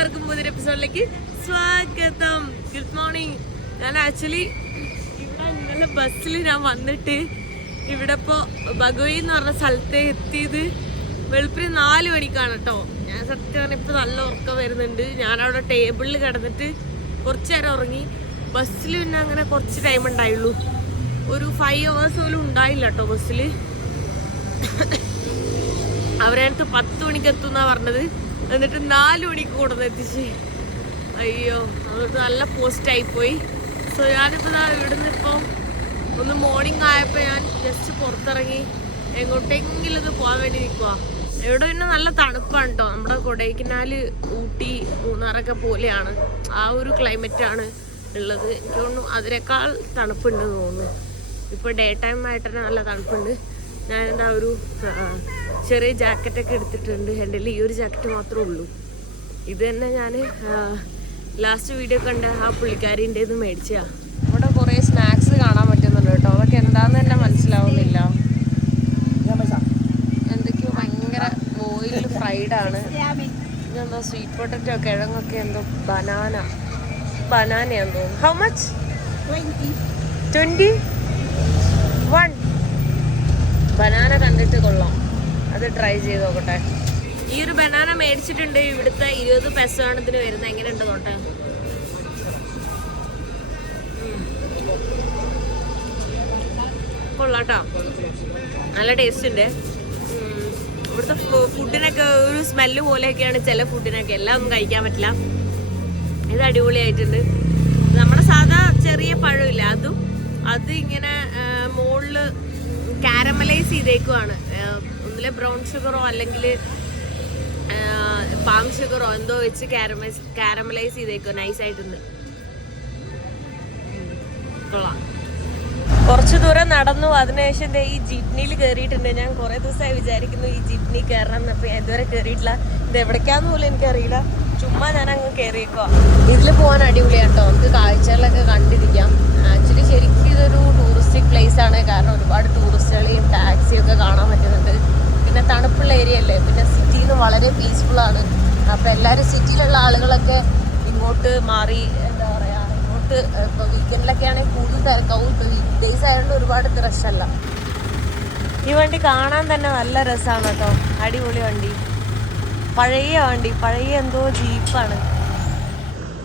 എല്ലാവർക്കും പുതിയൊരു എപ്പിസോഡിലേക്ക് സ്വാഗതം. Good morning. ഞാൻ ആക്ച്വലി ഇവിടെ ഇന്നലെ ബസ്സിൽ ഞാൻ വന്നിട്ട് ഇവിടെ ഇപ്പോൾ ബഗോയി എന്ന് പറഞ്ഞ സ്ഥലത്തെ എത്തിയത് വെളുപ്പിന് 4 മണിക്കാണ് കേട്ടോ. ഞാൻ സത്യം പറഞ്ഞാൽ ഇപ്പോൾ നല്ല ഉറക്കം വരുന്നുണ്ട്. ഞാനവിടെ ടേബിളിൽ കിടന്നിട്ട് കുറച്ച് നേരം ഉറങ്ങി. ബസ്സിൽ പിന്നെ അങ്ങനെ കുറച്ച് ടൈം ഉണ്ടായുള്ളൂ, ഒരു 5 hours പോലും ഉണ്ടായില്ല കേട്ടോ ബസ്സിൽ. അവരടുത്ത് 10 മണിക്ക് എത്തുന്നാ പറഞ്ഞത്, എന്നിട്ട് 4 മണിക്ക് കൊണ്ടുവന്നെത്തിച്ച്. അയ്യോ, അതുകൊണ്ട് നല്ല പോസ്റ്റായിപ്പോയി. സോ ഞാനിപ്പോൾ ഇവിടുന്ന് ഇപ്പോൾ ഒന്ന് മോർണിംഗ് ആയപ്പോൾ ഞാൻ ജസ്റ്റ് പുറത്തിറങ്ങി എങ്ങോട്ടെങ്കിലും ഒന്ന് പോകാൻ വേണ്ടി നിൽക്കുക. ഇവിടെ പിന്നെ നല്ല തണുപ്പാണ് കേട്ടോ. നമ്മുടെ കൊടൈക്കനാൽ, ഊട്ടി, മൂന്നാറൊക്കെ പോലെയാണ്, ആ ഒരു ക്ലൈമറ്റാണ് ഉള്ളത്. എനിക്ക് തോന്നുന്നു അതിനേക്കാൾ തണുപ്പുണ്ടെന്ന് തോന്നുന്നു. ഇപ്പോൾ ഡേ ടൈം ആയിട്ട് തന്നെ നല്ല തണുപ്പുണ്ട്. ഞാൻ എന്താ ഒരു ചെറിയ ജാക്കറ്റൊക്കെ എടുത്തിട്ടുണ്ട്. എൻ്റെ ഈ ഒരു ജാക്കറ്റ് മാത്രമേ ഉള്ളൂ. ഇത് തന്നെ ഞാൻ ലാസ്റ്റ് വീഡിയോ കണ്ട ആ പുള്ളിക്കാരിൻ്റെ ഇത് മേടിച്ചാ. ഇവിടെ കുറേ സ്നാക്സ് കാണാൻ പറ്റുന്നുണ്ട് കേട്ടോ. അതൊക്കെ എന്താന്ന് തന്നെ മനസ്സിലാവുന്നില്ല. എന്തൊക്കെയോ ഭയങ്കര ഓയിൽ ഫ്രൈഡ് ആണ്. ഇതെന്താ സ്വീറ്റ് പൊട്ടറ്റോ, കിഴങ്ങൊക്കെ എന്തോ ബനാനയാന്ന് തോന്നുന്നു. How much? 21. ബനാന കണ്ടിട്ട് കൊള്ളാം, അത് ട്രൈ ചെയ്ത് നോക്കട്ടെ. ഈ ഒരു ബനാന മേടിച്ചിട്ടുണ്ട്. ഇവിടുത്തെ 20 പെസോ ഇതിന് വരുന്നത്. എങ്ങനെയുണ്ട് നോട്ടെ. കൊള്ളാട്ടോ, നല്ല ടേസ്റ്റ് ഉണ്ട്. ഇവിടുത്തെ ഫുഡിനൊക്കെ ഒരു സ്മെല്ല് പോലെയൊക്കെയാണ് ചില ഫുഡിനൊക്കെ. എല്ലാം ഒന്നും കഴിക്കാൻ പറ്റില്ല. ഇത് അടിപൊളിയായിട്ടുണ്ട്. നമ്മുടെ സാധാ ചെറിയ പഴമില്ല, അത് ഇങ്ങനെ മുകളില് കാരമലൈസ് ചെയ്തേക്കുവാണ്. ഒന്നിലെ ബ്രൗൺ ഷുഗറോ അല്ലെങ്കിൽ പാം ഷുഗറോ എന്തോ വെച്ച് കാരമലൈസ് ചെയ്തേക്കോ. നൈസായിട്ടുണ്ട്, കൊള്ളാം. കുറച്ച് ദൂരം നടന്നു, അതിനുശേഷം ഈ ജീപ്നിയിൽ കയറിയിട്ടുണ്ട്. ഞാൻ കുറേ ദിവസമായി വിചാരിക്കുന്നു ഈ ജീപ്നി കയറണം എന്നപ്പോൾ ഞാൻ ഇതുവരെ കയറിയിട്ടില്ല. ഇത് എവിടേക്കാന്ന് പോലും എനിക്കറിയില്ല. ചുമ്മാ ഞാൻ അങ്ങ് കയറിയേക്കോ. ഇതിൽ പോകാൻ അടിപൊളിയാട്ടോ, നമുക്ക് കാഴ്ചകളൊക്കെ കണ്ടിരിക്കാം. ആക്ച്വലി ശരിക്കും ഇതൊരു ടൂറിസ്റ്റിക് പ്ലേസ് ആണ്. കാരണം ഒരുപാട് ടൂറിസ്റ്റുകളെയും ടാക്സിയും ഒക്കെ കാണാൻ പറ്റുന്നുണ്ട്. പിന്നെ തണുപ്പുള്ള ഏരിയ അല്ലേ, പിന്നെ സിറ്റിയിൽ നിന്ന് വളരെ പീസ്ഫുള്ളാണ്. അപ്പോൾ എല്ലാവരും സിറ്റിയിലുള്ള ആളുകളൊക്കെ ഇങ്ങോട്ട് മാറി, എന്താ പറയുക, ഇങ്ങോട്ട് ഇപ്പോൾ വീക്കെൻഡിലൊക്കെ ആണെങ്കിൽ കൂടുതൽ തിരക്കാവും. ഇപ്പോൾ വീക്ക് ഡേയ്സ് ആയതുകൊണ്ട് ഒരുപാട് റഷല്ല. ഈ വണ്ടി കാണാൻ തന്നെ നല്ല രസമാണ് കേട്ടോ. അടിപൊളി വണ്ടി, പഴയ എന്തോ ജീപ്പാണ്.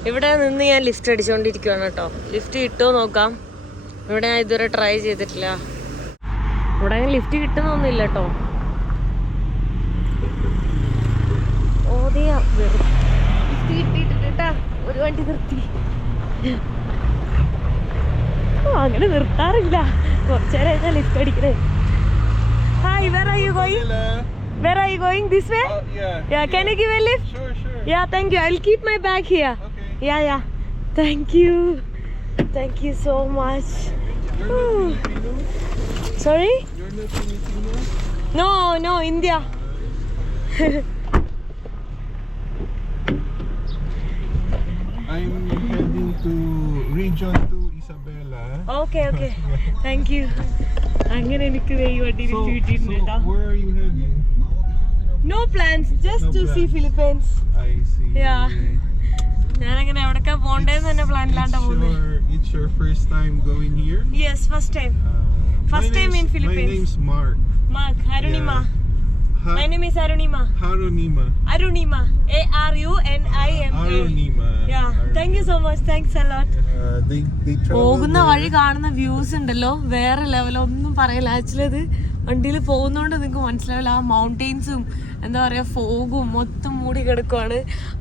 ഇവിടെ നിന്ന് ഞാൻ ലിഫ്റ്റ് അടിച്ചുകൊണ്ടിരിക്കുകയാണ് കേട്ടോ. ലിഫ്റ്റ് കിട്ടുമോ നോക്കാം. ഇവിടെ ഞാൻ ഇതുവരെ ട്രൈ ചെയ്തിട്ടില്ല. ഇവിടെ ലിഫ്റ്റ് കിട്ടുന്നൊന്നുമില്ല കേട്ടോ. ലിഫ്റ്റ് കിട്ടിയിട്ടുണ്ട് കേട്ടാ. ഒരു വണ്ടി നിർത്തി. അങ്ങനെ നിർത്താറില്ല, കുറച്ചേരം കഴിഞ്ഞാൽ ലിഫ്റ്റ് അടിക്കണേ. Hi, where are you going? Where are you going? This way? Yeah. Can you give a lift? Sure. Yeah, thank you. I'll keep my bag here. Okay. Yeah. Thank you so much. You're not Filipino? Sorry? You're not Filipino? No, India. I'm heading to region 2 Isabela. Okay. Thank you. അങ്ങനെ എനിക്ക് ഈ വണ്ടി lift കിട്ടിയിട്ടുണ്ട് കേട്ടോ. Where are you heading? No plans, just to see Philippines. I see. Yeah. ഞാനങ്ങനെ എവിടേക്കാ പോണ്ടേന്ന് തന്നെ plan ഇല്ലാണ്ടാ പോകുന്നത്. It's your first time going here? Yes, first time. First time in Philippines. My name's Mark. Arunima. My name is Arunima. Arunima. Arunima. Arunima. Arunima. Yeah. Thank you so much. Thanks a lot. They പോകുന്ന വഴി കാണുന്ന views ഉണ്ടല്ലോ, വേറെ level. ഒന്നും പറയില്ല. Actually അത് വണ്ടിയിൽ പോകുന്നതുകൊണ്ട് നിങ്ങൾക്ക് മനസ്സിലാവില്ല. ആ മൗണ്ടെയിൻസും എന്താ പറയുക, ഫോഗും മൊത്തം മൂടി കിടക്കുവാണ്.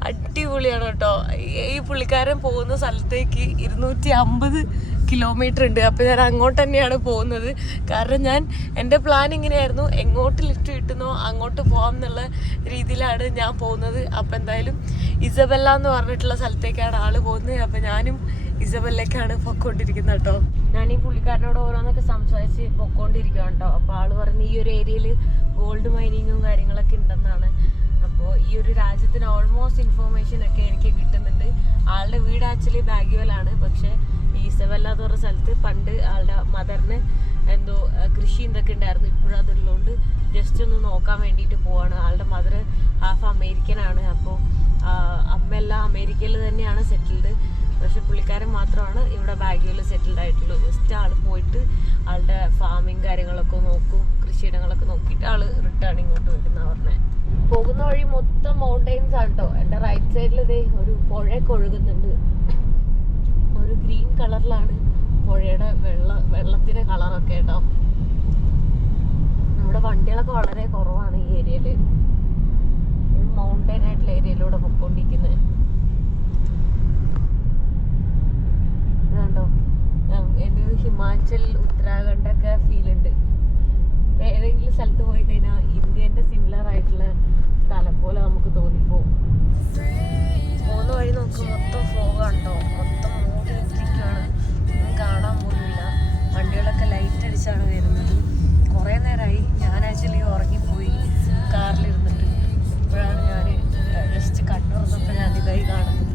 അടിപൊളിയാണ് കേട്ടോ. ഈ പുള്ളിക്കാരൻ പോകുന്ന സ്ഥലത്തേക്ക് 250 കിലോമീറ്റർ ഉണ്ട്. അപ്പോൾ ഞാൻ അങ്ങോട്ട് തന്നെയാണ് പോകുന്നത്. കാരണം എൻ്റെ പ്ലാൻ ഇങ്ങനെയായിരുന്നു, എങ്ങോട്ട് ലിഫ്റ്റ് കിട്ടുന്നോ അങ്ങോട്ട് പോകാം എന്നുള്ള രീതിയിലാണ് ഞാൻ പോകുന്നത്. അപ്പോൾ എന്തായാലും ഇസബെല്ല എന്ന് പറഞ്ഞിട്ടുള്ള സ്ഥലത്തേക്കാണ് ആൾ പോകുന്നത്. അപ്പോൾ ഞാനും ഇസബെല്ലയ്ക്കാണ് പൊക്കോണ്ടിരിക്കുന്നത് കേട്ടോ. ഞാൻ ഈ പുള്ളിക്കാരനോട് ഓരോന്നൊക്കെ സംസാരിച്ച് പൊക്കോണ്ടിരിക്കുകയാണ് കേട്ടോ. അപ്പോൾ ആൾ പറഞ്ഞ് ഈ ഒരു ഏരിയയിൽ ഗോൾഡ് മൈനിങ്ങും കാര്യങ്ങളൊക്കെ ഉണ്ടെന്നാണ്. അപ്പോൾ ഈ ഒരു രാജ്യത്തിന് ഓൾമോസ്റ്റ് ഇൻഫോർമേഷൻ ഒക്കെ എനിക്ക് കിട്ടുന്നുണ്ട്. ആളുടെ വീട് ആക്ച്വലി ബാഗ്യുവലാണ്. പക്ഷേ ഇസബെല്ല എന്ന് പറഞ്ഞ സ്ഥലത്ത് പണ്ട് ആളുടെ മദറിന് എന്തോ കൃഷി എന്തൊക്കെ ഉണ്ടായിരുന്നു. ഇപ്പോഴും അതുള്ളതുകൊണ്ട് ജസ്റ്റ് ഒന്ന് നോക്കാൻ വേണ്ടിയിട്ട് പോവാണ്. ആളുടെ മദർ ഹാഫ് അമേരിക്കനാണ്. അപ്പോൾ അമ്മ മാത്രമാണ് ഇവിടെ ബാഗ്യൂല് സെറ്റിൽഡ് ആയിട്ടുള്ളൂ. ജസ്റ്റ് ആള് പോയിട്ട് ആളുടെ ഫാമിങ് കാര്യങ്ങളൊക്കെ നോക്കും, കൃഷിയിടങ്ങളൊക്കെ നോക്കിയിട്ട് ആള് റിട്ടേൺ ഇങ്ങോട്ട് വരുന്ന പറഞ്ഞത്. പോകുന്ന വഴി മൊത്തം മൗണ്ടെയിൻസ് ആണ് കേട്ടോ. എൻ്റെ റൈറ്റ് സൈഡിൽ ഇതേ ഒരു പുഴയൊക്കെ ഒഴുകുന്നുണ്ട്. ഒരു ഗ്രീൻ കളറിലാണ് പുഴയുടെ വെള്ളത്തിന്റെ കളറൊക്കെ കേട്ടോ. നമ്മുടെ വണ്ടികളൊക്കെ വളരെ കുറവാണ് ഈ ഏരിയയില്. ഫുൾ മൗണ്ടൈൻ ആയിട്ടുള്ള ഏരിയയിലൂടെ പൊക്കോണ്ടിരിക്കുന്നത്. ഇതുണ്ടോ, എൻ്റെ ഒരു ഹിമാചൽ ഉത്തരാഖണ്ഡ് ഒക്കെ ഫീൽ ഉണ്ട്. ഏതെങ്കിലും സ്ഥലത്ത് പോയി കഴിഞ്ഞാൽ ഇന്ത്യൻ്റെ സിമിലർ ആയിട്ടുള്ള സ്ഥലം പോലെ നമുക്ക് തോന്നിപ്പോവും. പോകുന്ന വഴി നോക്കുക മൊത്തം ഫോഗാണോ, മൊത്തം മൂടി വെച്ചിരിക്കുകയാണ്, ഒന്നും കാണാൻ പോലുമില്ല. വണ്ടികളൊക്കെ ലൈറ്റ് അടിച്ചാണ് വരുന്നത്. കുറേ നേരമായി ഞാൻ ആക്ച്വലി ഉറങ്ങിപ്പോയി കാറിലിരുന്നിട്ട്. ഇപ്പോഴാണ് ഞാൻ ജസ്റ്റ് കണ്ണുറന്നപ്പോൾ ഞാൻ ഇതായി കാണുന്നത്.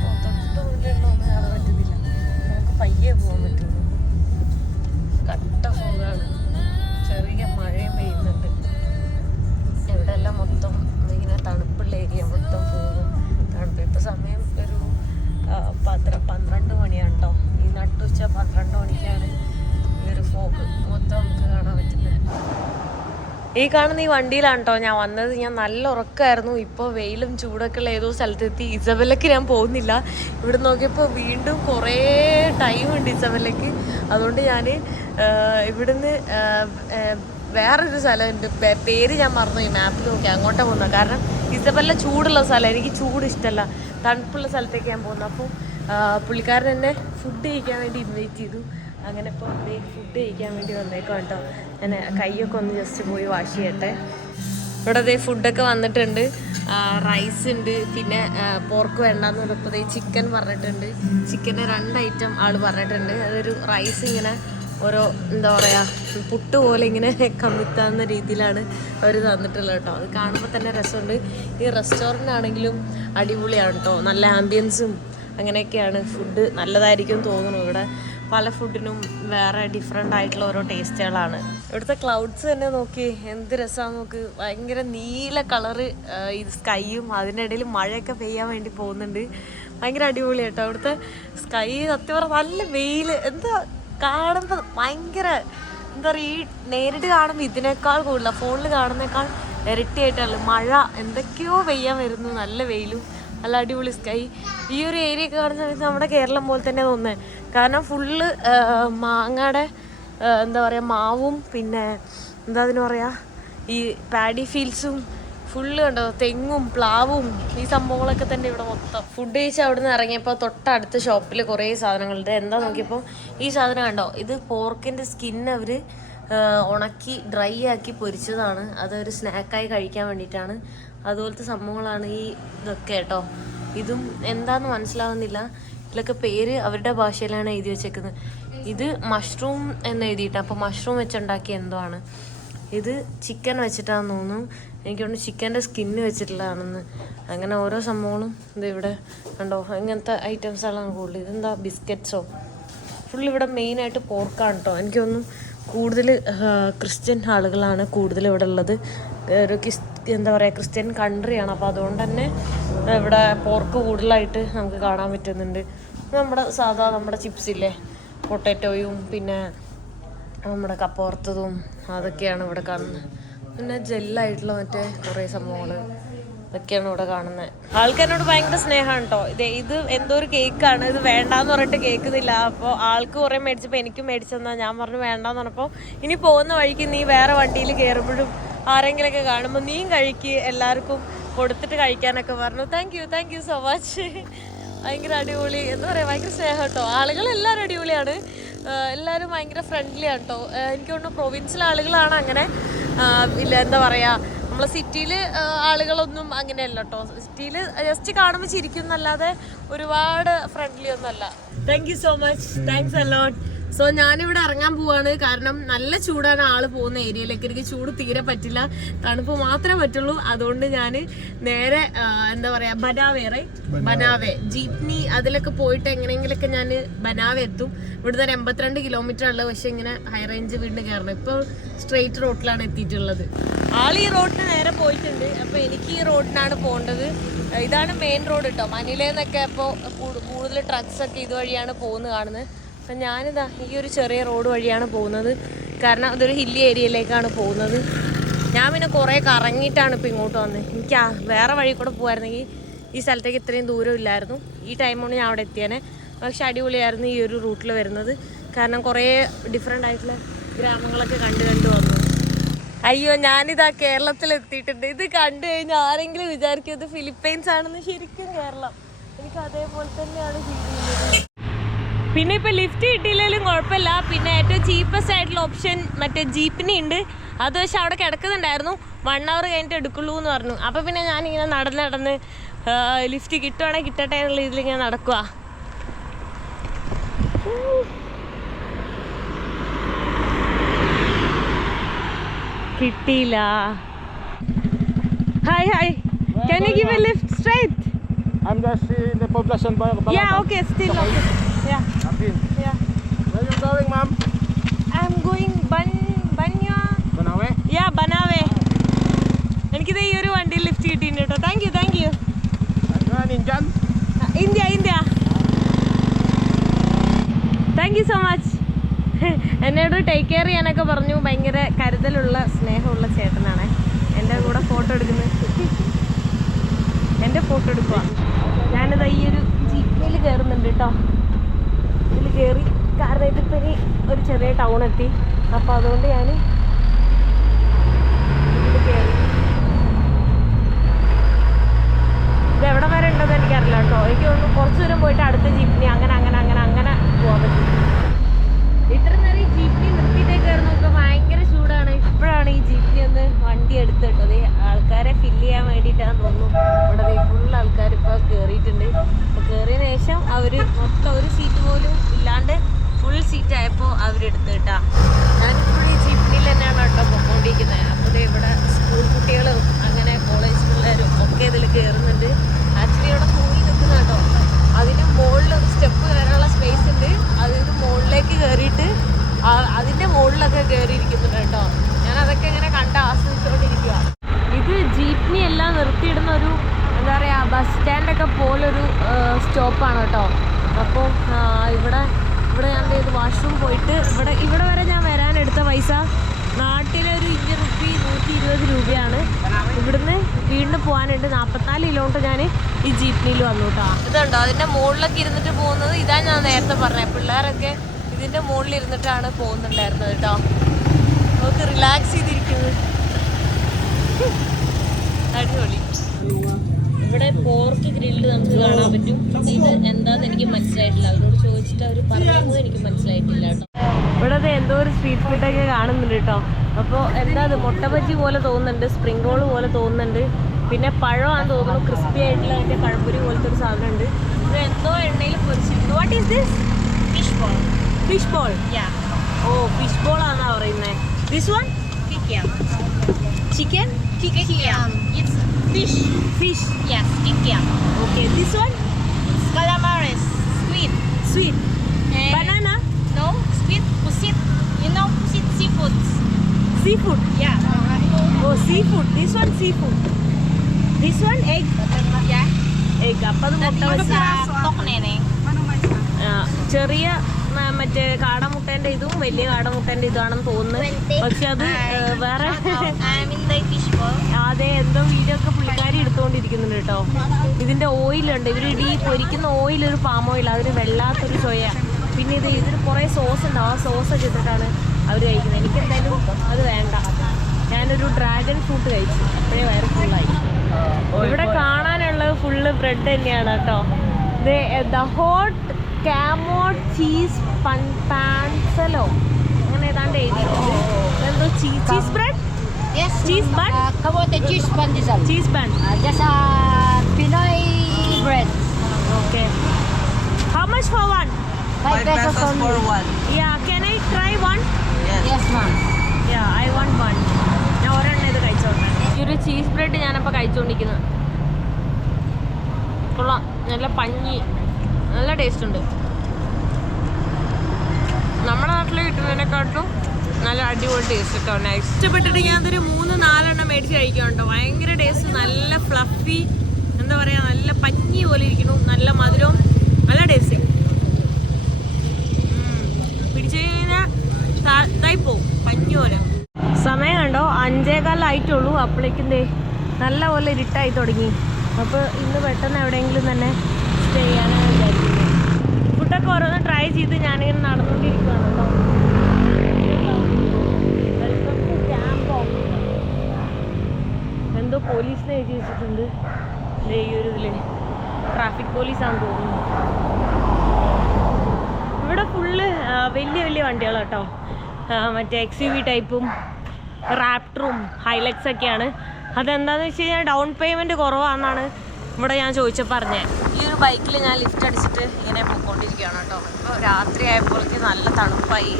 നമുക്ക് തൊട്ട് മുന്നിലൊന്നും കാണാൻ പറ്റുന്നില്ല, നമുക്ക് പയ്യെ പോകാൻ പറ്റുന്നു. കട്ട ഫോഗാണ്, ചെറിയ മഴയും പെയ്യുന്നുണ്ട്. ഇവിടെ എല്ലാം മൊത്തം ഇങ്ങനെ തണുപ്പുള്ള ഏരിയ മൊത്തം പോകും. തണുപ്പ് ഇപ്പോൾ സമയം ഒരു 12 മണിയാണ് കേട്ടോ. ഈ നട്ടുച്ച 12 മണിക്കാണ് ഈ ഒരു ഫോഗ് മൊത്തം നമുക്ക് കാണാൻ പറ്റുന്നത്. ഈ കാണുന്ന ഈ വണ്ടിയിലാണ് കേട്ടോ ഞാൻ വന്നത്. ഞാൻ നല്ല ഉറക്കമായിരുന്നു. ഇപ്പോൾ വെയിലും ചൂടൊക്കെ ഉള്ള ഏതോ സ്ഥലത്തെത്തി. ഇസബെല്ലയ്ക്ക് ഞാൻ പോകുന്നില്ല. ഇവിടെ നോക്കിയപ്പോൾ വീണ്ടും കുറേ ടൈമുണ്ട് ഇസബെല്ലയ്ക്ക്. അതുകൊണ്ട് ഞാൻ ഇവിടുന്ന് വേറൊരു സ്ഥലമുണ്ട്, പേര് ഞാൻ മറന്നു, ഈ മാപ്പിൽ നോക്കി അങ്ങോട്ടാണ് പോകുന്നത്. കാരണം ഇസബെല്ല ചൂടുള്ള സ്ഥലം, എനിക്ക് ചൂട് ഇഷ്ടമല്ല, തണുപ്പുള്ള സ്ഥലത്തേക്ക് ഞാൻ പോകുന്നത്. അപ്പോൾ പുള്ളിക്കാരൻ എന്നെ ഫുഡ് കഴിക്കാൻ വേണ്ടി ഇൻവൈറ്റ് ചെയ്തു. അങ്ങനെ ഇപ്പോൾ ഫുഡ് കഴിക്കാൻ വേണ്ടി വന്നേക്കാം കേട്ടോ. ഞാൻ കൈയൊക്കെ ഒന്ന് ജസ്റ്റ് പോയി വാഷ് ചെയ്യട്ടെ. ഇവിടെ ഫുഡൊക്കെ വന്നിട്ടുണ്ട്. റൈസ് ഉണ്ട്, പിന്നെ പോർക്ക് വേണ്ടാന്ന് പറഞ്ഞപ്പോൾ ചിക്കൻ പറഞ്ഞിട്ടുണ്ട്. ചിക്കൻ്റെ 2 ഐറ്റം ആൾ പറഞ്ഞിട്ടുണ്ട്. അതൊരു റൈസ് ഇങ്ങനെ ഓരോ എന്താ പറയുക പുട്ട് പോലെ ഇങ്ങനെ കമ്മിത്താവുന്ന രീതിയിലാണ് അവർ തന്നിട്ടുള്ളത് കേട്ടോ. അത് കാണുമ്പോൾ തന്നെ രസമുണ്ട്. ഈ റെസ്റ്റോറൻ്റ് ആണെങ്കിലും അടിപൊളിയാണ് കേട്ടോ, നല്ല ആംബിയൻസും അങ്ങനെയൊക്കെയാണ്. ഫുഡ് നല്ലതായിരിക്കും തോന്നുന്നു. ഇവിടെ പല ഫുഡിനും വേറെ ഡിഫറെൻ്റ് ആയിട്ടുള്ള ഓരോ ടേസ്റ്റുകളാണ്. ഇവിടുത്തെ ക്ലൗഡ്സ് തന്നെ നോക്കി എന്ത് രസമാണ് നോക്ക്. ഭയങ്കര നീല കളറ് ഈ സ്കൈയും അതിനിടയിൽ മഴയൊക്കെ പെയ്യാൻ വേണ്ടി പോകുന്നുണ്ട്. ഭയങ്കര അടിപൊളിയാട്ടോ ഇവിടുത്തെ സ്കൈ. സത്യം പറഞ്ഞാൽ നല്ല വെയിൽ, എന്താ കാണുമ്പോൾ ഭയങ്കര എന്താ പറയുക, ഈ നേരിട്ട് കാണുമ്പോൾ ഇതിനേക്കാൾ കൂടുതലാണ്, ഫോണിൽ കാണുന്നേക്കാൾ ഇരട്ടിയായിട്ടുള്ള മഴ എന്തൊക്കെയോ പെയ്യാൻ വരുന്നു. നല്ല വെയിലും നല്ല അടിപൊളി സ്കൈ. ഈ ഒരു ഏരിയ ഒക്കെ കാണുന്ന സമയത്ത് നമ്മുടെ കേരളം പോലെ തന്നെ തോന്നുന്നത്. കാരണം ഫുള്ള് മാങ്ങയുടെ എന്താ പറയുക മാവും പിന്നെ എന്താ അതിന് പറയുക ഈ പാഡി ഫീൽഡ്സും ഫുള്ള് കണ്ടോ, തെങ്ങും പ്ലാവും ഈ സംഭവങ്ങളൊക്കെ തന്നെ ഇവിടെ മൊത്തം. ഫുഡ് കഴിച്ച് അവിടെ നിന്ന് ഇറങ്ങിയപ്പോൾ തൊട്ടടുത്ത ഷോപ്പിൽ കുറേ സാധനങ്ങളുണ്ട്. എന്താ നോക്കിയപ്പോൾ ഈ സാധനം കണ്ടോ, ഇത് പോർക്കിൻ്റെ സ്കിൻ അവർ ഉണക്കി ഡ്രൈ ആക്കി പൊരിച്ചതാണ്. അതൊരു സ്നാക്കായി കഴിക്കാൻ വേണ്ടിയിട്ടാണ്. അതുപോലത്തെ സംഭവങ്ങളാണ് ഈ ഇതൊക്കെ കേട്ടോ. ഇതും എന്താന്ന് മനസ്സിലാവുന്നില്ല. ഇതിലൊക്കെ പേര് അവരുടെ ഭാഷയിലാണ് എഴുതി വെച്ചേക്കുന്നത്. ഇത് മഷ്റൂം എന്ന് എഴുതിയിട്ട്, അപ്പോൾ മഷ്റൂം വെച്ചുണ്ടാക്കിയ എന്തോ ആണ്. ഇത് ചിക്കൻ വെച്ചിട്ടാണെന്ന് തോന്നുന്നു. എനിക്ക് തോന്നുന്നു ചിക്കൻ്റെ സ്കിന്ന് വെച്ചിട്ടുള്ളതാണെന്ന്. അങ്ങനെ ഓരോ സംഭവങ്ങളും ഇത് ഇവിടെ കണ്ടോ, ഇങ്ങനത്തെ ഐറ്റംസാണ് കൂടുതൽ. ഇതെന്താ ബിസ്ക്കറ്റ്സോ. ഫുൾ ഇവിടെ മെയിനായിട്ട് പോർക്കാണ് കേട്ടോ. എനിക്ക് തോന്നുന്നു കൂടുതൽ ക്രിസ്ത്യൻ ആളുകളാണ് കൂടുതൽ ഇവിടെ ഉള്ളത്. ഒരു എന്താ പറയുക ക്രിസ്ത്യൻ കൺട്രിയാണ്. അപ്പോൾ അതുകൊണ്ട് തന്നെ ഇവിടെ പോർക്ക് കൂടുതലായിട്ട് നമുക്ക് കാണാൻ പറ്റുന്നുണ്ട്. നമ്മുടെ ചിപ്സില്ലേ, പൊട്ടാറ്റോയും പിന്നെ നമ്മുടെ കപ്പ വറുത്തതും അതൊക്കെയാണ് ഇവിടെ കാണുന്നത്. പിന്നെ ജെല്ലായിട്ടുള്ള മറ്റേ കുറേ സംഭവങ്ങൾ ഇതൊക്കെയാണ് ഇവിടെ കാണുന്നത്. ആൾക്കാരോട് ഭയങ്കര സ്നേഹമാണ് കേട്ടോ. ഇത് എന്തോ ഒരു കേക്കാണ്, ഇത് വേണ്ടാന്ന് പറഞ്ഞിട്ട് കേൾക്കുന്നില്ല. അപ്പോൾ ആൾക്ക് കുറേ മേടിച്ചപ്പോൾ എനിക്കും മേടിച്ചെന്നാൽ ഞാൻ പറഞ്ഞു വേണ്ടാന്ന് പറഞ്ഞപ്പോൾ ഇനി പോകുന്ന വഴിക്ക് നീ വേറെ വണ്ടിയിൽ കയറുമ്പോഴും ആരെങ്കിലുമൊക്കെ കാണുമ്പോൾ നീയും കഴിക്ക്, എല്ലാവർക്കും കൊടുത്തിട്ട് കഴിക്കാനൊക്കെ പറഞ്ഞു. Thank you so much. ഭയങ്കര അടിപൊളി എന്താ പറയുക, ഭയങ്കര സ്നേഹം കേട്ടോ. ആളുകളെല്ലാവരും അടിപൊളിയാണ്, എല്ലാവരും ഭയങ്കര ഫ്രണ്ട്ലി ആണ് കേട്ടോ. എനിക്ക് തോന്നുന്നു പ്രൊവിൻസിലെ ആളുകളാണ് അങ്ങനെ ഇല്ല എന്താ പറയുക, നമ്മളെ സിറ്റിയിൽ ആളുകളൊന്നും അങ്ങനെയല്ല കേട്ടോ. സിറ്റിയിൽ ജസ്റ്റ് കാണുമ്പോൾ ചിരിക്കും എന്നല്ലാതെ ഒരുപാട് ഫ്രണ്ട്ലി ഒന്നുമല്ല. Thank you so much, thanks a lot. So ഞാനിവിടെ ഇറങ്ങാൻ പോവാണ്. കാരണം നല്ല ചൂടാണ്. ആള് പോകുന്ന ഏരിയയിലേക്ക് എനിക്ക് ചൂട് തീരെ പറ്റില്ല, തണുപ്പ് മാത്രമേ പറ്റുള്ളൂ. അതുകൊണ്ട് ഞാൻ നേരെ എന്താ പറയാ ബനാവെ ജീപ്നി അതിലൊക്കെ പോയിട്ട് എങ്ങനെയെങ്കിലൊക്കെ ഞാൻ ബനാവെ എത്തും. ഇവിടുന്ന് ഒരു 82 കിലോമീറ്റർ ഉള്ളത്. പക്ഷെ ഇങ്ങനെ ഹൈ റേഞ്ച് വീണ്ടും കയറണം. ഇപ്പോൾ സ്ട്രെയിറ്റ് റോഡിലാണ് എത്തിയിട്ടുള്ളത്. ആൾ ഈ റോഡിന് നേരെ പോയിട്ടുണ്ട്. അപ്പൊ എനിക്ക് ഈ റോഡിനാണ് പോകേണ്ടത്. ഇതാണ് മെയിൻ റോഡ് കേട്ടോ. മനിലേന്നൊക്കെ ഇപ്പോൾ കൂടുതൽ ട്രക്സ് ഒക്കെ ഇതുവഴിയാണ് പോകുന്നത് കാണുന്നത്. അപ്പം ഞാനിതാ ഈ ഒരു ചെറിയ റോഡ് വഴിയാണ് പോകുന്നത്. കാരണം അതൊരു ഹില്ലി ഏരിയയിലേക്കാണ് പോകുന്നത്. ഞാൻ പിന്നെ കുറേ കറങ്ങിയിട്ടാണ് ഇപ്പോൾ ഇങ്ങോട്ട് വന്നത്. എനിക്ക് വേറെ വഴി കൂടെ പോകുമായിരുന്നെങ്കിൽ ഈ സ്ഥലത്തേക്ക് ഇത്രയും ദൂരം ഇല്ലായിരുന്നു. ഈ ടൈം കൊണ്ട് ഞാൻ അവിടെ എത്തിയേനെ. പക്ഷെ അടിപൊളിയായിരുന്നു ഈ ഒരു റൂട്ടിൽ വരുന്നത്. കാരണം കുറേ ഡിഫറെൻ്റ് ആയിട്ടുള്ള ഗ്രാമങ്ങളൊക്കെ കണ്ടു വന്നു. അയ്യോ, ഞാനിതാ കേരളത്തിൽ എത്തിയിട്ടുണ്ട്. ഇത് കണ്ടു കഴിഞ്ഞാൽ ആരെങ്കിലും വിചാരിക്കും ഇത് ഫിലിപ്പൈൻസ് ആണെന്ന്. ശരിക്കും കേരളം. എനിക്ക് അതേപോലെ തന്നെയാണ് ഫീൽ ചെയ്യുന്നത്. പിന്നെ ഇപ്പം ലിഫ്റ്റ് കിട്ടിയില്ലെങ്കിലും കുഴപ്പമില്ല. പിന്നെ ഏറ്റവും ചീപ്പസ്റ്റ് ആയിട്ടുള്ള ഓപ്ഷൻ മറ്റേ ജീപ്പിനി ഉണ്ട്. അത് പക്ഷെ അവിടെ കിടക്കുന്നുണ്ടായിരുന്നു. 1 hour കഴിഞ്ഞിട്ട് എടുക്കുള്ളൂ എന്ന് പറഞ്ഞു. അപ്പം പിന്നെ ഞാനിങ്ങനെ നടന്ന് ലിഫ്റ്റ് കിട്ടുവാണെങ്കിൽ കിട്ടട്ടെ എന്നുള്ള ഇതിലിങ്ങനെ നടക്കുക. കിട്ടിയില്ല. Hi can you give a lift straight? I'm just in the population by Balaba. Yeah, okay, still okay. Yeah. Yeah. Where you going, ma'am? I'm going Banya. Banawe? Yeah, Banawe. എനിക്കിത് ഈ ഒരു വണ്ടി ലിഫ്റ്റ് കിട്ടിയിട്ടുണ്ട് കേട്ടോ. Thank you. You are an Indian? India. Thank you so much. എന്നോട് take care ചെയ്യാനൊക്കെ പറഞ്ഞു. ഭയങ്കര കരുതലുള്ള സ്നേഹമുള്ള ചേട്ടനാണ്. എൻ്റെ കൂടെ ഫോട്ടോ എടുക്കുന്നത്. എൻ്റെ ഫോട്ടോ എടുക്കുക. ഞാനിത് ഈ ഒരു ജീപ്പിൽ കയറുന്നുണ്ട് കേട്ടോ. ഇതിൽ കയറി കാരണം ഇതിപ്പോൾ ഇനി ഒരു ചെറിയ ടൗൺ എത്തി. അപ്പോൾ അതുകൊണ്ട് ഞാൻ ഇതിൽ കയറി. ഇത് എവിടെ വരെ ഉണ്ടെന്ന് എനിക്കറിയില്ല കേട്ടോ. എനിക്ക് തോന്നുന്നു കുറച്ച് ദൂരം പോയിട്ട് അടുത്ത ജീപ്പിനി അങ്ങനെ പോകാൻ പറ്റും. ഇത്ര നേരം ഈ ജീപ്പിനി നിർത്തിയിട്ടേക്ക് കയറുന്നു. ഇപ്പോൾ ഭയങ്കര ചൂടാണ്. ഇപ്പോഴാണ് ഈ ജീപ്പിനി ഒന്ന് വണ്ടി എടുത്ത് കേട്ടത്. ആൾക്കാരെ ഫില്ല് ചെയ്യാൻ വേണ്ടിയിട്ടാണെന്ന് തോന്നുന്നു. ഇവിടെ ഫുൾ ആൾക്കാർ ഇപ്പോൾ കയറിയിട്ടുണ്ട്. അപ്പോൾ കയറിയതിന് ശേഷം അവർ മൊത്തം ഒരു സീറ്റ് പോലും ഇല്ലാണ്ട് ഫുൾ സീറ്റ് ആയപ്പോൾ അവരെടുത്ത് കേട്ടാ. ഞാനിപ്പോൾ ഈ ജീപ്പിനിയിൽ തന്നെയാണ് കേട്ടോ പൊക്കോണ്ടിരിക്കുന്നത്. അപ്പോൾ ഇവിടെ സ്കൂൾ കുട്ടികളും അങ്ങനെ കോളേജ് പിള്ളേരും ഒക്കെ ഇതിൽ കയറുന്നുണ്ട്. ആക്ച്വലി ഇവിടെ തൂങ്ങി നിൽക്കുന്ന കേട്ടോ. അതിന് മുകളിലൊരു സ്റ്റെപ്പ് കയറാനുള്ള സ്പേസ് ഉണ്ട്. അതിന് മുകളിലേക്ക് കയറിയിട്ട് അതിൻ്റെ മുകളിലൊക്കെ കയറിയിരിക്കുന്നുണ്ട് കേട്ടോ. ഞാൻ അതൊക്കെ ഇങ്ങനെ കണ്ട് ആസ്വദിച്ചുകൊണ്ടിരിക്കുക. ഇത് ജീപ്നി എല്ലാം നിർത്തിയിടുന്ന ഒരു എന്താ പറയുക ബസ് സ്റ്റാൻഡൊക്കെ പോലൊരു സ്റ്റോപ്പാണ് കേട്ടോ. അപ്പോൾ ഇവിടെ ഞാൻ വാഷ്റൂം പോയിട്ട് ഇവിടെ വരെ ഞാൻ വരാനെടുത്ത പൈസ നാട്ടിലൊരു ഇന്ത്യൻ റുപ്പി 120 രൂപയാണ്. ഇവിടുന്ന് വീണ്ടും പോകാനുണ്ട് 44 കിലോമീറ്റർ. ഞാൻ ഈ ജീപ്നിയിൽ വന്നു കേട്ടോ. ഇതുണ്ടോ അതിൻ്റെ മുകളിലൊക്കെ ഇരുന്നിട്ട് പോകുന്നത്. ഇതാ ഞാൻ നേരത്തെ പറഞ്ഞത്. പിള്ളേരൊക്കെ ഇതിൻ്റെ മുകളിൽ ഇരുന്നിട്ടാണ് പോകുന്നുണ്ടായിരുന്നത് കേട്ടോ. നമുക്ക് റിലാക്സ് ചെയ്തിരിക്കുന്നത്. അടിപൊളി. ഇവിടെ പോർക്ക് ഗ്രില്ല് നമുക്ക് കാണാൻ പറ്റും. ഇത് എന്താണെന്ന് എനിക്ക് മനസ്സിലായിട്ടില്ല. അവരോട് ചോദിച്ചിട്ട് അവർ പറഞ്ഞത് എനിക്ക് മനസ്സിലായിട്ടില്ല കേട്ടോ. ഇവിടെ എന്തോ ഒരു സ്ട്രീറ്റ് ഫുഡൊക്കെ കാണുന്നുണ്ട് കേട്ടോ. അപ്പോൾ എന്താ അത് മുട്ട ബജ്ജി പോലെ തോന്നുന്നുണ്ട്, സ്പ്രിംഗ് റോൾ പോലെ തോന്നുന്നുണ്ട്. പിന്നെ പഴമാണെന്ന് തോന്നുന്നു. ക്രിസ്പി ആയിട്ടുള്ള അതിൻ്റെ പഴംപൊരി പോലത്തെ ഒരു സാധനം ഉണ്ട്. ഇത് എന്തോ എണ്ണയിൽ പൊരിച്ചിട്ടുണ്ട്. What is this? Fish ball. Fish ball? Oh, fish ball ആണെന്നാ പറയുന്നത്. This one chicken? It's fish. Fish. Yes, kikiam. Okay, this one? Calamares, squid. Sweet. And Banana? No, squid, pusit. You know pusit seafoods? Seafood. Yeah. Oh, seafood. This one seafood. This one egg. Yeah. Egg. അപ്പോൾ അത് മുട്ട വെച്ച് Toknene. ചെറിയ മറ്റേ കാടമുട്ടേൻ്റെ ഇതും വലിയ കാടമുട്ടേൻ്റെ ഇതാണെന്ന് തോന്നുന്നു. പക്ഷെ അത് വേറെ അതെ എന്തോ വീഡിയോ ഒക്കെ പുള്ളിക്കാരി എടുത്തുകൊണ്ടിരിക്കുന്നുണ്ട് കേട്ടോ. ഇതിൻ്റെ ഓയിലുണ്ട്. ഇവർ ഈ പൊരിക്കുന്ന ഓയിലൊരു പാം ഓയിൽ. അതിന് വെള്ളാത്തൊരു ചൊയ. പിന്നെ ഇതിന് കുറേ സോസ് ഉണ്ടാവും. ആ സോസൊക്കെ ഇട്ടിട്ടാണ് അവർ കഴിക്കുന്നത്. എനിക്കെന്തായാലും അത് വേണ്ട. ഞാനൊരു ഡ്രാഗൺ ഫ്രൂട്ട് കഴിച്ചു. അപ്പോഴേ വയറ് ഫുള്ളായി. ഇവിടെ കാണാനുള്ളത് ഫുള്ള് ബ്രെഡ് തന്നെയാണ് കേട്ടോ. ദ ഹോട്ട് കാമോട്ട് ചീസ് പാൻസലോ അങ്ങനെ ഏതാണ്ട് എഴുതിയിട്ടുണ്ട്. എന്തോ cheese bread? Yes. Cheese bun? How about the cheese bun? Cheese bun. Just Pinoy bread. Okay. How much for one? 5 pesos for only. one. Yeah, can I try one? Yes, ma'am. Yeah, I want one. ഞാൻ ഒരെണ്ണം ഇത് കഴിച്ചോട്ടെ. ഈ ഒരു cheese bread ഞാനപ്പോൾ കഴിച്ചുകൊണ്ടിരിക്കുന്നത്. കൊള്ളാം, നല്ല പഞ്ഞി, നല്ല ടേസ്റ്റ് ഉണ്ട്. നമ്മുടെ നാട്ടിൽ കിട്ടുന്നതിനെക്കാട്ടും നല്ല അടിപൊളി ടേസ്റ്റ് കേട്ടോ. നൈസ്. ഇഷ്ടപ്പെട്ടിട്ട് ഞാനതൊരു 3-4 മേടിച്ച് കഴിക്കാം കേട്ടോ. ഭയങ്കര ടേസ്റ്റ്, നല്ല ഫ്ലഫി, എന്താ പറയുക, നല്ല പഞ്ഞി പോലെ ഇരിക്കുന്നു, നല്ല മധുരവും, നല്ല ടേസ്റ്റ്. പിടിച്ചു കഴിഞ്ഞാൽ തായി പോവും, പഞ്ഞി പോലെ. സമയം കണ്ടോ 5:15 ആയിട്ടുള്ളൂ. അപ്പോഴേക്കും നല്ല പോലെ ഇരുട്ടായി തുടങ്ങി. അപ്പോൾ ഇന്ന് പെട്ടെന്ന് എവിടെയെങ്കിലും തന്നെ സ്റ്റേ ചെയ്യാനാണ് വിചാരിക്കുന്നത്. ഫുഡൊക്കെ ഓരോന്ന് ട്രൈ ചെയ്ത് ഞാനിങ്ങനെ നടന്നുകൊണ്ടിരിക്കുകയാണ് കേട്ടോ. Welcome to Kampong. എന്തോ പോലീസിനെ എഴുതി വെച്ചിട്ടുണ്ട് ഈ ഒരു ഇതിൽ. ട്രാഫിക് പോലീസാണെന്ന് തോന്നുന്നു. ഇവിടെ ഫുള്ള് വലിയ വലിയ വണ്ടികളാണ് കേട്ടോ. മറ്റേ XUV ടൈപ്പും റാപ്റ്ററും ഹൈലക്സ് ഒക്കെയാണ്. അതെന്താണെന്ന് വെച്ച് കഴിഞ്ഞാൽ ഡൗൺ പേയ്മെൻറ്റ് കുറവാണെന്നാണ് ഇവിടെ ഞാൻ ചോദിച്ചപ്പോൾ പറഞ്ഞത്. ഈ ഒരു ബൈക്കിൽ ഞാൻ ലിഫ്റ്റ് അടിച്ചിട്ട് ഇങ്ങനെ പോയിക്കൊണ്ടിരിക്കുകയാണ് കേട്ടോ. ഇപ്പോൾ രാത്രി ആയപ്പോഴേക്ക് നല്ല തണുപ്പായി.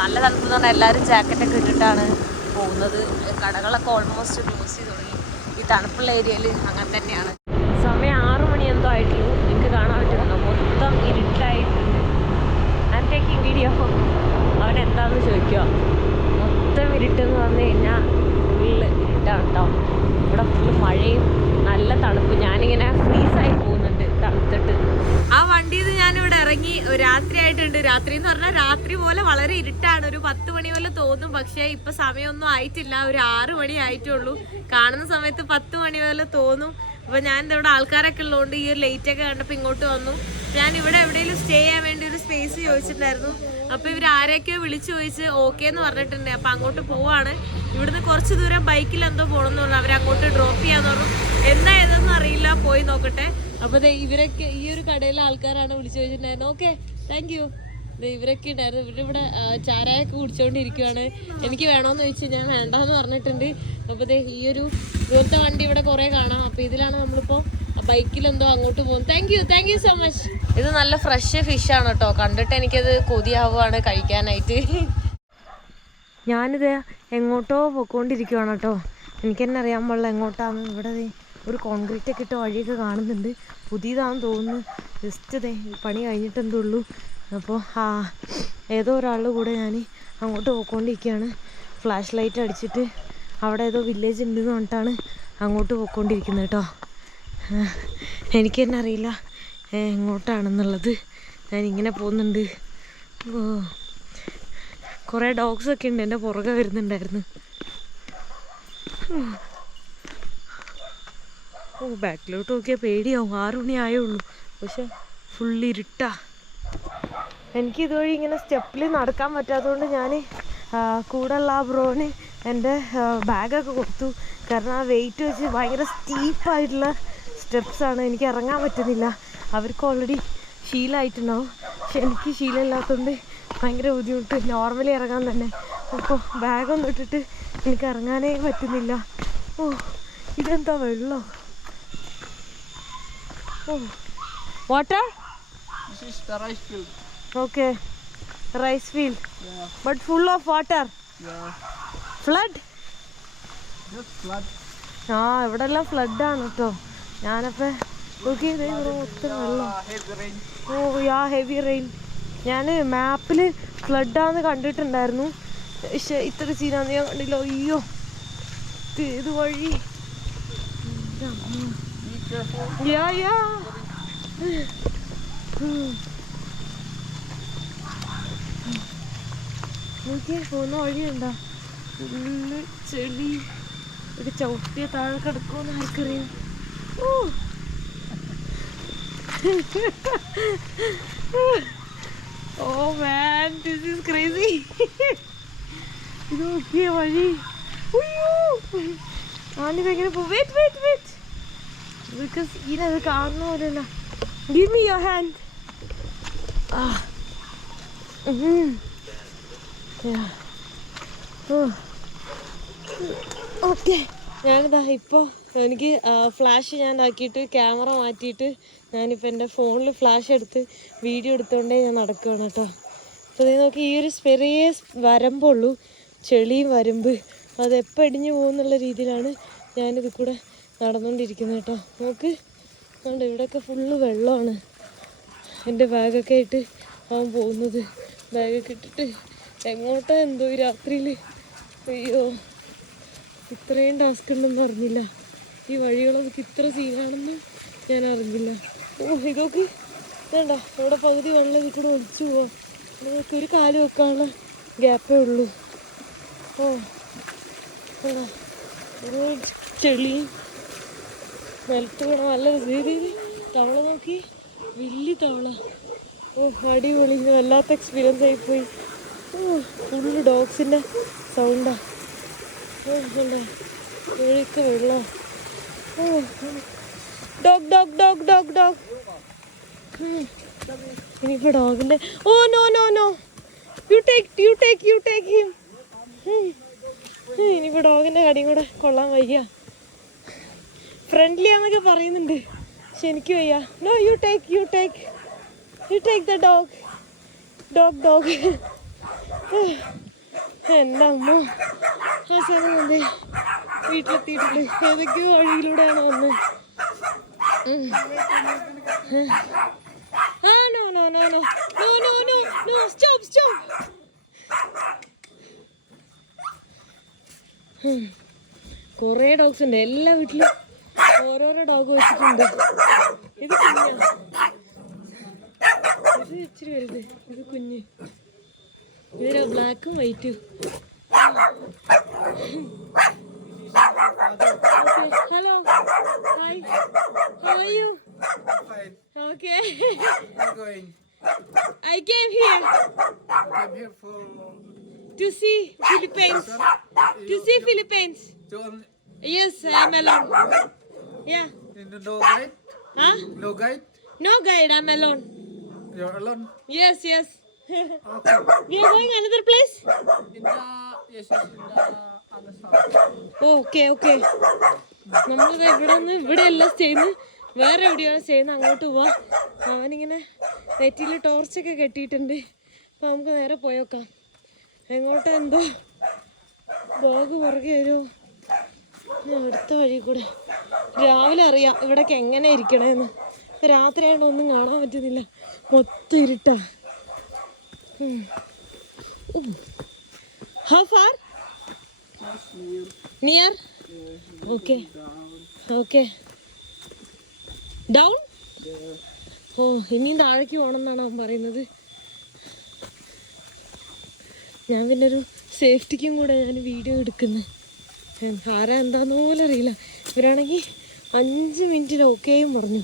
നല്ല തണുപ്പ് എന്ന് പറഞ്ഞാൽ എല്ലാവരും ജാക്കറ്റൊക്കെ ഇട്ടിട്ടാണ് പോകുന്നത്. കടകളൊക്കെ ഓൾമോസ്റ്റ് ക്ലോസ് ചെയ്ത് തുടങ്ങി. ഈ തണുപ്പുള്ള ഏരിയയിൽ അങ്ങനെ തന്നെയാണ്. സമയം 6 മണി എന്തോ ആയിട്ടുള്ളൂ. നിങ്ങൾക്ക് കാണാൻ പറ്റുന്നുണ്ടോ, മൊത്തം ഇരുട്ടായിട്ടുണ്ട്. I am taking video. അവൻ എന്താണെന്ന് ചോദിക്കുക. മൊത്തം ഇരുട്ടെന്ന് പറഞ്ഞു കഴിഞ്ഞാൽ ഫുള്ള് ഇരുട്ടാണ് കേട്ടോ. ഇവിടെ ഫുള്ള് മഴയും നല്ല തണുപ്പ്. ഞാനിങ്ങനെ ഫ്രീസായി പോകുന്നുണ്ട് തണുത്തിട്ട്. ആ വണ്ടിയിൽ നിന്ന് ഞാനിവിടെ ഇറങ്ങി. രാത്രി ആയിട്ടുണ്ട്. രാത്രി എന്ന് പറഞ്ഞാൽ രാത്രി പോലെ വളരെ ഇരുട്ടാണ്. ഒരു 10 മണി പോലെ തോന്നും. പക്ഷേ ഇപ്പം സമയമൊന്നും ആയിട്ടില്ല. ഒരു 6 മണി ആയിട്ടുള്ളൂ. കാണുന്ന സമയത്ത് 10 മണി പോലെ തോന്നും. അപ്പോൾ ഞാൻ ഇവിടെ ആൾക്കാരൊക്കെ ഉള്ളതുകൊണ്ട് ഈ ഒരു ലേറ്റൊക്കെ കണ്ടപ്പോൾ ഇങ്ങോട്ട് വന്നു. ഞാൻ ഇവിടെ എവിടെയെങ്കിലും സ്റ്റേ ചെയ്യാൻ വേണ്ടി ഒരു സ്പേസ് ചോദിച്ചിട്ടുണ്ടായിരുന്നു. അപ്പോൾ ഇവർ ആരെയൊക്കെയോ വിളിച്ച് ചോദിച്ച് ഓക്കെ എന്ന് പറഞ്ഞിട്ടുണ്ട്. അപ്പോൾ അങ്ങോട്ട് പോവാണ്. ഇവിടുന്ന് കുറച്ച് ദൂരം ബൈക്കിൽ എന്തോ പോകണമെന്ന് പറഞ്ഞു. അവരങ്ങോട്ട് ഡ്രോപ്പ് ചെയ്യാന്ന് പറഞ്ഞു. എന്നാ ഏതെന്ന് അറിയില്ല, പോയി നോക്കട്ടെ. അപ്പോൾ ഇവരൊക്കെ ഈ ഒരു കടയിലെ ആൾക്കാരാണ് വിളിച്ച് ചോദിച്ചിട്ടുണ്ടായിരുന്നു. Okay, thank you. ഇവരൊക്കെ ഉണ്ടായിരുന്നു. ഇവരിവിടെ ചാരായൊക്കെ കുടിച്ചുകൊണ്ടിരിക്കുകയാണ്. എനിക്ക് വേണമെന്ന് ചോദിച്ചു. ഞാൻ വേണ്ടെന്ന് പറഞ്ഞിട്ടുണ്ട്. അപ്പോൾ ഈ ഒരു ഇവിടുത്തെ വണ്ടി ഇവിടെ കുറേ കാണാം. അപ്പോൾ ഇതിലാണ് നമ്മളിപ്പോൾ ബൈക്കിലെന്തോ അങ്ങോട്ട് പോകും. Thank you so much. ഇത് നല്ല ഫ്രഷ് ഫിഷാണ് കേട്ടോ. കണ്ടിട്ട് എനിക്കത് കൊതിയാവുകയാണ് കഴിക്കാനായിട്ട്. ഞാനിത് എങ്ങോട്ടോ പോയിക്കൊണ്ടിരിക്കുകയാണ് കേട്ടോ. എനിക്ക് തന്നെ അറിയാൻ പാടില്ല എങ്ങോട്ടാണ്. ഇവിടെ ഒരു കോൺക്രീറ്റ് ഒക്കെ ഇട്ട വഴിയൊക്കെ കാണുന്നുണ്ട്. പുതിയതാണെന്ന് തോന്നുന്നു. ജസ്റ്റ് പണി കഴിഞ്ഞിട്ടെന്തേ ഉള്ളൂ. അപ്പോൾ ഏതോ ഒരാളുടെ കൂടെ ഞാൻ അങ്ങോട്ട് പോയിക്കൊണ്ടിരിക്കുകയാണ്. ഫ്ലാഷ് ലൈറ്റ് അടിച്ചിട്ട് അവിടെ ഏതോ വില്ലേജ് ഉണ്ടെന്ന് പറഞ്ഞിട്ടാണ് അങ്ങോട്ട് പോയിക്കൊണ്ടിരിക്കുന്നത് കേട്ടോ. എനിക്ക് തന്നെ അറിയില്ല എങ്ങോട്ടാണെന്നുള്ളത്. ഞാനിങ്ങനെ പോകുന്നുണ്ട്. കുറേ ഡോഗ്സൊക്കെ ഉണ്ട് എൻ്റെ പുറകെ വരുന്നുണ്ടായിരുന്നു. ബാക്കിലോട്ട് നോക്കിയാൽ പേടിയാവും. 6 മണി ആയുള്ളൂ. പക്ഷെ ഫുള്ള് ഇരുട്ടാ. എനിക്ക് ഇതുവഴി ഇങ്ങനെ സ്റ്റെപ്പിൽ നടക്കാൻ പറ്റാത്തതുകൊണ്ട് ഞാൻ കൂടെയുള്ള ആ ബ്രോന് എൻ്റെ ബാഗൊക്കെ കൊടുത്തു. കാരണം ആ വെയിറ്റ് വെച്ച് ഭയങ്കര സ്റ്റീപ്പായിട്ടുള്ള സ്റ്റെപ്സാണ്. എനിക്ക് ഇറങ്ങാൻ പറ്റുന്നില്ല. അവർക്ക് ഓൾറെഡി ശീലമായിട്ടുണ്ടാവും. പക്ഷെ എനിക്ക് ശീലമില്ലാത്തതുകൊണ്ട് ഭയങ്കര ബുദ്ധിമുട്ട്. നോർമലി ഇറങ്ങാൻ തന്നെ. അപ്പോൾ ബാഗൊന്നും ഇട്ടിട്ട് എനിക്ക് ഇറങ്ങാനേ പറ്റുന്നില്ല. ഓ, ഇതെന്താ വെള്ളം? ഓ, water? This is the rice field. Okay, rice field. Yeah. But full of water. Yeah. Flood? Just flood. ഇവിടെ എല്ലാം ഫ്ലഡാണ് കേട്ടോ. ഞാനപ്പോൾ നോക്കിയത് ഇവിടെ മൊത്തം വെള്ളം. Heavy rain. ഓ ഹെവി റെയിൻ. ഞാൻ മാപ്പിൽ ഫ്ലഡാന്ന് കണ്ടിട്ടുണ്ടായിരുന്നു. പക്ഷെ ഇത്ര സീനാന്ന് ഞാൻ കണ്ടില്ല. അയ്യോ, ഇത് വഴി. നോക്കിയേ, പോകുന്ന വഴിയുണ്ടോ? ഫുള്ള് ചെളി. ഒരു ചവിട്ടിയ താഴെ കിടക്കുമെന്ന് ആർക്കറിയാം. Oh man, this is crazy. ഇത് നോക്കിയ വഴി. ആണിതെങ്ങനെ പോ? Wait. Because ഇതിനത് കാണുന്ന പോലെയല്ല. Give me your hand. Yeah. Oh. Okay. ഞാനിതാ ഇപ്പോൾ എനിക്ക് ഫ്ലാഷ് ഞാൻ ആക്കിയിട്ട് ക്യാമറ മാറ്റിയിട്ട് ഞാനിപ്പോൾ എൻ്റെ ഫോണിൽ ഫ്ലാഷ് എടുത്ത് വീഡിയോ എടുത്തുകൊണ്ടേ ഞാൻ നടക്കുകയാണ് കേട്ടോ. അപ്പോൾ നീ നോക്കി, ഈ ഒരു ചെറിയ വരമ്പുള്ളൂ, ചെളിയും വരമ്പ്, അതെപ്പോൾ ഇടിഞ്ഞു പോകുന്നുള്ള രീതിയിലാണ് ഞാനിത് കൂടെ നടന്നുകൊണ്ടിരിക്കുന്നത് കേട്ടോ. നോക്ക്, അതുകൊണ്ട് ഇവിടെയൊക്കെ ഫുള്ള് വെള്ളമാണ്. എൻ്റെ ബാഗൊക്കെ ആയിട്ട് അവൻ പോകുന്നത്, ബാഗൊക്കെ ഇട്ടിട്ട് എങ്ങോട്ടാ എന്തോ ഈ രാത്രിയിൽ. അയ്യോ, ഇത്രയും ടാസ്ക് ഉണ്ടെന്ന് അറിഞ്ഞില്ല. ഈ വഴികളൊക്കെ ഇത്ര സീനാണെന്ന് ഞാൻ അറിഞ്ഞില്ല. ഓ ഇതൊക്കെ വേണ്ട, ഇവിടെ പകുതി വെള്ളം ഇതിക്കൂടെ ഒളിച്ചു പോവാം. നമുക്ക് ഒരു കാല് വെക്കാനുള്ള ഗ്യാപ്പേ ഉള്ളൂ. ഓ വേണ്ട, ഒരു ചെളിയും നിലത്ത് വേണം. നല്ല രീതിയിൽ തവള നോക്കി, വലിയ തവള. ഓ അടിപൊളി, വല്ലാത്ത എക്സ്പീരിയൻസ് ആയിപ്പോയി. ഓ ഫുള്ള് ഡോഗ്സിൻ്റെ സൗണ്ടാ. ഓ എന്താ ഇവിടെയൊക്കെ വെള്ളം. Oh dog dog dog dog dog. ഇനിയിപ്പോൾ ഡോഗിൻ്റെ, oh no no no, you take him. ഇനിയിപ്പോൾ ഡോഗിൻ്റെ കടിയും കൂടെ കൊള്ളാൻ വയ്യ. ഫ്രണ്ട്ലി ആണെന്നൊക്കെ പറയുന്നുണ്ട്, പക്ഷെ എനിക്ക് വയ്യ. No, you take the dog. എൻ്റെ അമ്മ അവസാനം വന്നേ വീട്ടിലെത്തിയിട്ടുണ്ട്. ഏതൊക്കെയോ വഴിയിലൂടെയാണ് വന്നത്. സ്റ്റോപ്പ്. കുറേ ഡോഗ്സ് ഉണ്ട്, എല്ലാ വീട്ടിലും ഓരോരോ ഡോഗ് വെച്ചിട്ടുണ്ട്. ഇത് കുഞ്ഞാ, ഇത് ഇച്ചിരി വലുത്, ഇത് കുഞ്ഞ്. ഇതിന് ബ്ലാക്കും വൈറ്റും. Hello. Hi. How are you? Fine. Okay. Where are you going? I came here Came here for to see Philippines. To see Philippines. to Yes, I'm alone. Yeah. no guide. Huh? No guide. No guide. I'm alone. You're alone. Yes. Okay. We are going another place. In the yes, in the other side. Okay. നമ്മളിത് ഇവിടെ അല്ല ചെയ്യുന്നത്, വേറെ എവിടെയാണ് ചെയ്യുന്നത്. അങ്ങോട്ട് പോവാം. അവനിങ്ങനെ നെറ്റിയിൽ ടോർച്ചൊക്കെ കെട്ടിയിട്ടുണ്ട്. അപ്പോൾ നമുക്ക് നേരെ പോയേക്കാം. എങ്ങോട്ടാ എന്തോ ഡോഗ് പുറകെ വരുമോ? അടുത്ത വഴി കൂടെ. രാവിലെ അറിയാം ഇവിടേക്ക് എങ്ങനെ ഇരിക്കണമെന്ന്. രാത്രി ആയതുകൊണ്ട് ഒന്നും കാണാൻ പറ്റുന്നില്ല, മൊത്തം ഇരുട്ടാ. How far? Near? Okay. Down? ഓ ഇനിയും താഴേക്ക് പോകണമെന്നാണ് അവൻ പറയുന്നത്. ഞാൻ പിന്നെ ഒരു സേഫ്റ്റിക്കും കൂടെ ഞാൻ വീഡിയോ എടുക്കുന്നത്. ആരാ എന്താന്ന് പോലും അറിയില്ല. ഇവരാണെങ്കിൽ 5 മിനിറ്റിൽ ഓക്കെയും പറഞ്ഞു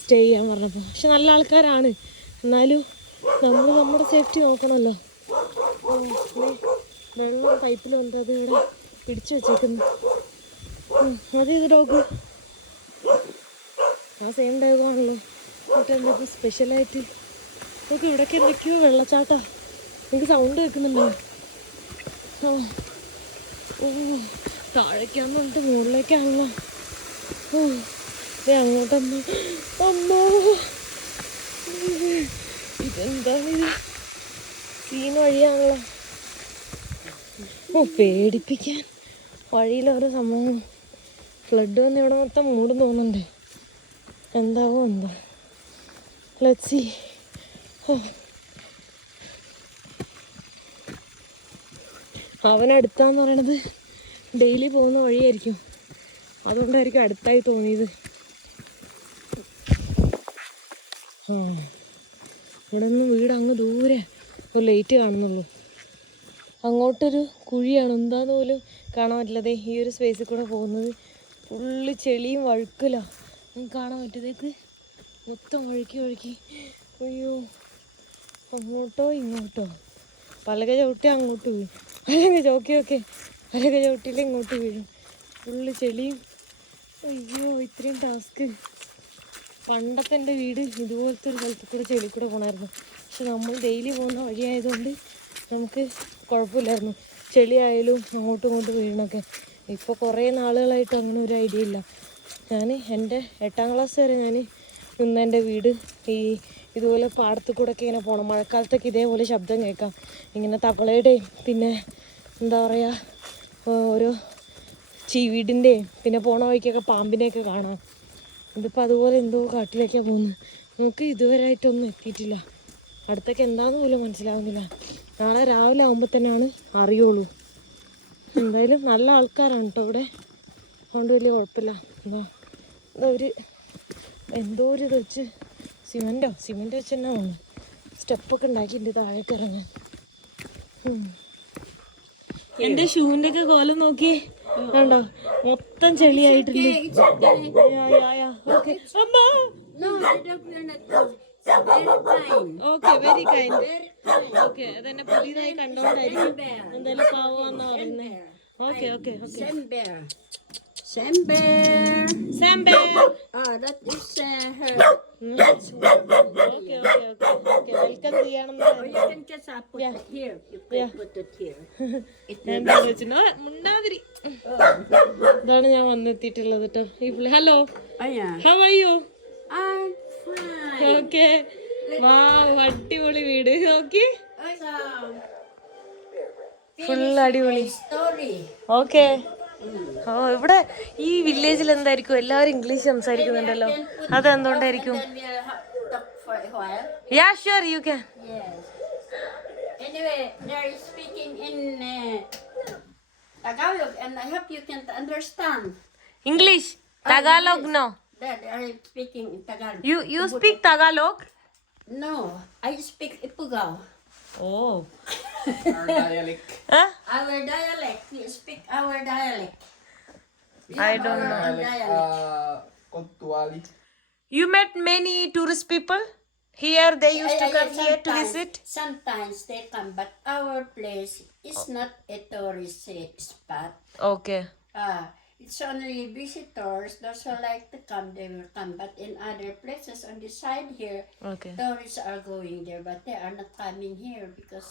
സ്റ്റേ ചെയ്യാൻ പറഞ്ഞപ്പോൾ. പക്ഷെ നല്ല ആൾക്കാരാണ്, എന്നാലും നമ്മൾ നമ്മുടെ സേഫ്റ്റി നോക്കണമല്ലോ. വെള്ളം പൈപ്പിൽ വന്നത് അത് ഇവിടെ പിടിച്ചു വെച്ചേക്കുന്നു. അതേത് ഡോഗ്? ആ സെയിം ഡോഗാണല്ലോ. എന്നിട്ട് എന്തൊക്കെ സ്പെഷ്യലായിട്ട് നോക്കി. ഇവിടെയൊക്കെ എന്തൊക്കെയോ വെള്ളച്ചാട്ടാ, എനിക്ക് സൗണ്ട് കേൾക്കുന്നുണ്ടോ? ഓ താഴേക്കാണെന്നുണ്ട്, മുകളിലേക്കാണല്ലോ. ഓ അങ്ങോട്ടമ്മ, അമ്മോ ഇതെന്താണിത്? സീൻ വഴിയാണല്ലോ. ഓ പേടിപ്പിക്കാൻ വഴിയിലോരോ സംഭവം. ഫ്ലഡ് വന്ന് ഇവിടെ മൊത്തം മൂടും തോന്നുന്നുണ്ട്. എന്താവോ എന്തോ. Let's see. അവനടുത്താന്ന് പറയണത് ഡെയിലി പോകുന്ന വഴിയായിരിക്കും, അതുകൊണ്ടായിരിക്കും അടുത്തായി തോന്നിയത്. ഇവിടെ നിന്ന് വീട് അങ്ങ് ദൂരെ ഒരു ലൈറ്റ് കാണുന്നുള്ളൂ. അങ്ങോട്ടൊരു കുഴിയാണ്, എന്താന്ന് പോലും കാണാൻ പറ്റില്ലതേ. ഈ ഒരു സ്പേസിൽ കൂടെ പോകുന്നത് ഫുള്ള് ചെളിയും വഴുക്കിലാണ്. നമുക്ക് കാണാൻ പറ്റിയതേക്ക് മൊത്തം വഴുക്കി. അയ്യോ, അങ്ങോട്ടോ ഇങ്ങോട്ടോ. പലക ചവിട്ടി അങ്ങോട്ട് വീഴും, പലക ചവിട്ടിയിൽ ഇങ്ങോട്ട് വീഴും. ഫുള്ള് ചെളിയും. അയ്യോ ഇത്രയും ടാസ്ക്. പണ്ടത്തെ എൻ്റെ വീട് ഇതുപോലത്തെ ഒരു സ്ഥലത്ത് കൂടെ ചെളി കൂടെ പോകണമായിരുന്നു. പക്ഷെ നമ്മൾ ഡെയിലി പോകുന്ന വഴിയായതുകൊണ്ട് നമുക്ക് കുഴപ്പമില്ലായിരുന്നു. ചെളിയായാലും അങ്ങോട്ടും ഇങ്ങോട്ടും വീഴണമൊക്കെ. ഇപ്പോൾ കുറേ നാളുകളായിട്ട് അങ്ങനെ ഒരു ഐഡിയ ഇല്ല. ഞാൻ എൻ്റെ 8ാം ക്ലാസ് വരെ ഞാൻ നിന്നെൻ്റെ വീട് ഇതുപോലെ പാടത്ത് കൂടെ ഒക്കെ ഇങ്ങനെ പോകണം. മഴക്കാലത്തൊക്കെ ഇതേപോലെ ശബ്ദം കേൾക്കാം, ഇങ്ങനെ തവളയുടെയും പിന്നെ എന്താ പറയുക ഓരോ ചീവീടിൻ്റെയും പിന്നെ പോണ വഴിക്കൊക്കെ പാമ്പിനെയൊക്കെ കാണാം. ഇതിപ്പോൾ അതുപോലെ എന്തോ കാട്ടിലേക്കാണ് പോകുന്നത്. നമുക്ക് ഇതുവരെയായിട്ടൊന്നും എത്തിയിട്ടില്ല. അടുത്തൊക്കെ എന്താണെന്ന് പോലും മനസ്സിലാവുന്നില്ല. നാളെ രാവിലെ ആകുമ്പോൾ തന്നെയാണ് അറിയുള്ളൂ. എന്തായാലും നല്ല ആൾക്കാരാണ് കേട്ടോ ഇവിടെ, അതുകൊണ്ട് വലിയ കുഴപ്പമില്ല. എന്തോ ഒരു ഇത് വെച്ച് സിമെൻറ്റ് വെച്ച് തന്നെ വേണം സ്റ്റെപ്പൊക്കെ ഉണ്ടാക്കിയിട്ടുണ്ട് താഴേക്ക് ഇറങ്ങാൻ. എൻ്റെ ഷൂവിൻ്റെ ഒക്കെ കോലം നോക്കി കണ്ടോ, മൊത്തം ചെളിയായിട്ടുണ്ട്. Okay, very kind. ഓക്കെ, അതെന്നെ പുതിയതായി കണ്ടോണ്ടായിരിക്കും എന്തായാലും പാവാന്നാ പറയുന്നത്. Okay okay okay. Sam bear. That is her. Okay okay okay okay, welcome ചെയ്യണം. You can just put it here. You can put it here. മുണ്ടാതിരി. ഇതാണ് ഞാൻ വന്നെത്തിയിട്ടുള്ളത് കേട്ടോ. Hello, Yeah. How are you? I'm fine. Okay, wow, അടിപൊളി വീട്. Okay, full അടിപൊളി. Story. Okay. Oh, ഇവിടെ ഈ വില്ലേജിൽ എന്തായിരിക്കും എല്ലാവരും ഇംഗ്ലീഷ് സംസാരിക്കുന്നുണ്ടല്ലോ, അതെന്തുകൊണ്ടായിരിക്കും? Then we'll talk for a while. Yeah sure, you can. Yes. Anyway, they're speaking in Tagalog, and I hope you can understand. English, Tagalog, no. They are speaking in Tagalog. You speak Tagalog? No, I speak Ifugao. Oh. Our dialect. Huh? Our dialect. We speak our dialect. I don't know. Kontuali. You met many tourist people here? They used to come here to visit? Sometimes they come, but our place is not a tourist spot. Okay. It's only visitors. Those who like to come, they will come. But in other places on the side here, Okay. tourists are going there, but they are not coming here because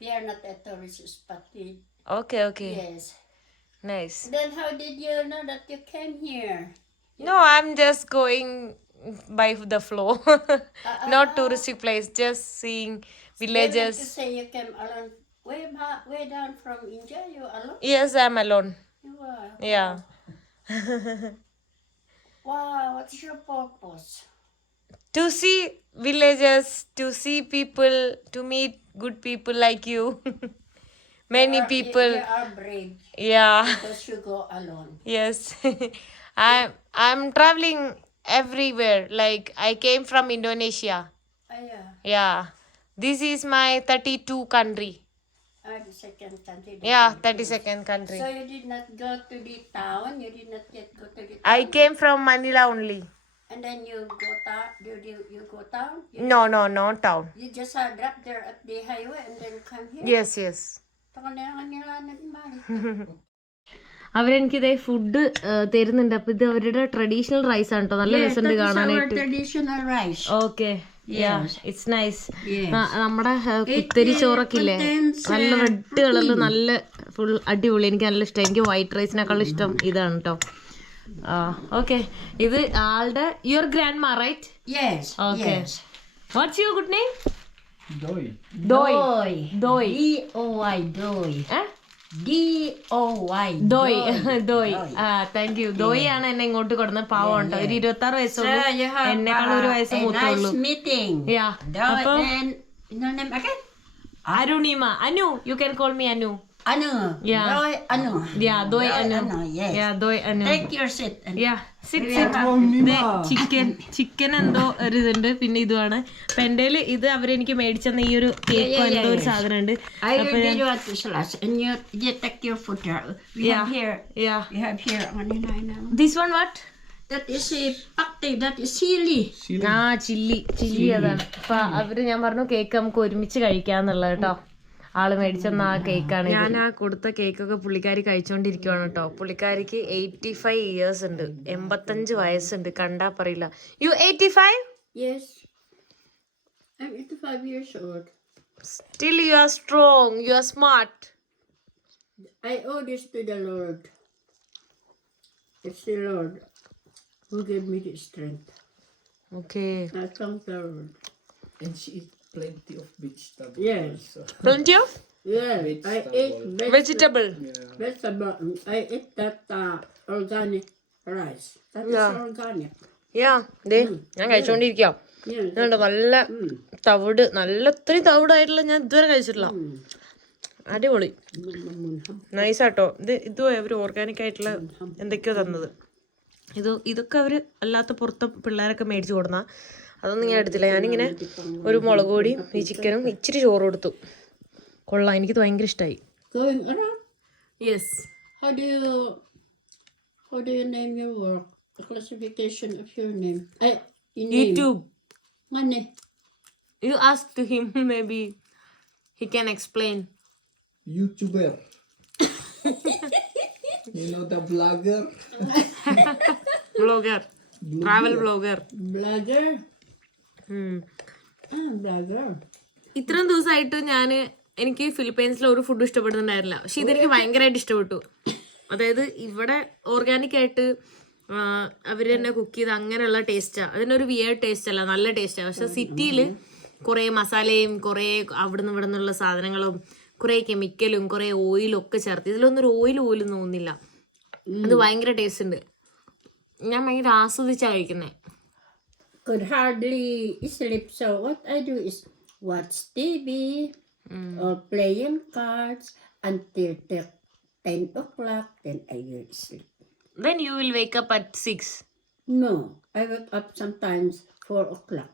we are not a tourist spot. Okay, okay. Yes. Nice. Then how did you know that you came here? No, I'm just going by the flow. Not touristic place, just seeing villages. You say you came alone way down from India. You alone? Yes, I'm alone. You are. Yeah. Wow. What's your purpose? To see villages, to see people, to meet good people like you. Many people. You are brave Yeah. because you go alone. Yes. I'm traveling everywhere. Like I came from Indonesia. Yeah. Yeah. This is my 32 country. The second country. Yeah, 32nd country. So you did not go to the town. You did not yet go to the town. I came from Manila only. And then you go town. You go town. No, town. You just drop there at the highway and then come here. Yes, yes. Yes. അവരെനിക്കിതേ food തരുന്നുണ്ട്. അപ്പൊ ഇത് അവരുടെ traditional rice ആണ് കേട്ടോ. നല്ല രസമുണ്ട് കാണാനായിട്ട്. Traditional rice. Okay, it's nice. Yes. നമ്മുടെ കുത്തരി ചോറൊക്കെ ഇല്ലേ, നല്ല റെഡ് കളറിൽ നല്ല ഫുൾ അടിപൊളി. എനിക്ക് നല്ല ഇഷ്ടം. എനിക്ക് വൈറ്റ് റൈസിനേക്കാളും ഇഷ്ടം ഇതാണ് കേട്ടോ. ഓക്കെ, ഇത് ആളുടെ your grandma right? Yes. Okay. What's your good name? Doi. Doi. D-O-Y. Doi. D-O-Y. Doi. Doi. Thank you. Doi ആണ് എന്നെ ഇങ്ങോട്ട് കൊടുന്ന. പാവം ഉണ്ടോ, ഒരു 26 വയസ്സുള്ളൂ. എന്നെക്കാളും ഒരു വയസ്സ് മൂത്തുള്ളൂ. Meeting. Yeah. Doi അപ്പൊ and your name again? Arunima. Anu. You can call me Anu. Anu. Yeah. Doi Anu. Yeah, Doi Anu. Yes. Yeah, Doi Anu. Take your seat. Yeah, sit. Chicken എന്തോ ഒരു ഇതുണ്ട്, പിന്നെ ഇതുമാണ്. അപ്പൊ എൻ്റെ ഇത് അവരെനിക്ക് മേടിച്ചെന്ന ഈ ഒരു കേക്കോ എന്തോ ഒരു സാധനം ഉണ്ട്. I will give you what is last, and you take your food there. We have here. Yeah. We have here only now. This one what? That is a pakte. That is chili. Chilli അതാണ്. അപ്പൊ അവര് ഞാൻ പറഞ്ഞു cake നമുക്ക് ഒരുമിച്ച് കഴിക്കാന്നുള്ളത് കേട്ടോ. ആള് മേടിച്ചെന്ന ആ കേക്കാണ്. ഞാൻ ആ കൊടുത്ത കേക്കൊക്കെ പുള്ളിക്കാരി കഴിച്ചോണ്ടിരിക്കുവാണ് കേട്ടോ. പുള്ളിക്കാരിക്ക് 85 ഇയേഴ്സ് ഉണ്ട്, 85 വയസ്സുണ്ട്. കണ്ടാ പറയില്ല. U 85? Yes. I'm 85 years old. Still you are strong, you are smart. I owe this to the Lord. It's the Lord who gave me the strength. Okay. I thank the Lord. And she eat plenty of vegetables. Yes. Also. Plenty of Yes, I ate vegetable. vegetable. I ate that organic rice. That is Yeah. organic. യാ ദേ ഞാൻ കഴിച്ചോണ്ടിരിക്കാം. Yes. ഇതുണ്ട് നല്ല തവിട്, നല്ല ഒത്തിരി തവിടായിട്ടുള്ള ഞാൻ ഇതുവരെ കഴിച്ചിട്ടില്ല. അടിപൊളി, നൈസാട്ടോ. ഇതും അവർ ഓർഗാനിക് ആയിട്ടുള്ള എന്തൊക്കെയോ തന്നത്. ഇതൊക്കെ അവർ അല്ലാത്ത പുറത്തെ പിള്ളേരൊക്കെ മേടിച്ചു കൊടുന്ന, അതൊന്നും ഞാൻ എടുത്തില്ല. ഞാനിങ്ങനെ ഒരു മുളക് പൊടിയും ഈ ചിക്കനും ഇച്ചിരി ചോറ് കൊടുത്തു. കൊള്ളാം, എനിക്കിത് ഭയങ്കര ഇഷ്ടമായി. Going around. Yes. How do you name your work? The classification of your name. Name. YouTube. Money. You ask to him, maybe he can explain. YouTuber. You know the blogger? Blogger. Travel blogger. Blogger. Blogger. ഇത്രയും ദിവസമായിട്ട് എനിക്ക് ഫിലിപ്പൈൻസിൽ ഒരു food ഇഷ്ടപ്പെടുന്നുണ്ടായിരുന്നില്ല. പക്ഷെ ഇതെനിക്ക് ഭയങ്കരമായിട്ട് ഇഷ്ടപ്പെട്ടു. അതായത് ഇവിടെ ഓർഗാനിക് ആയിട്ട് അവർ തന്നെ കുക്ക് ചെയ്ത് അങ്ങനെയുള്ള ടേസ്റ്റാണ്. അതിനൊരു വിയേർഡ് ടേസ്റ്റ് അല്ല, നല്ല ടേസ്റ്റാണ്. പക്ഷെ സിറ്റിയിൽ കുറേ മസാലയും കുറേ അവിടെ നിന്ന് ഇവിടെ നിന്നുള്ള സാധനങ്ങളും കുറേ കെമിക്കലും കുറേ ഓയിലും ഒക്കെ ചേർത്ത്, ഇതിലൊന്നും ഒരു ഓയിൽ പോലും തോന്നുന്നില്ല. അത് ഭയങ്കര ടേസ്റ്റ് ഉണ്ട്. ഞാൻ ഭയങ്കര ആസ്വദിച്ചാണ് കഴിക്കുന്നത്. Could hardly sleep, so what I do is watch TV or playing cards until 10 o'clock, then I will sleep. Then you will wake up at 6. No, I wake up sometimes 4 o'clock.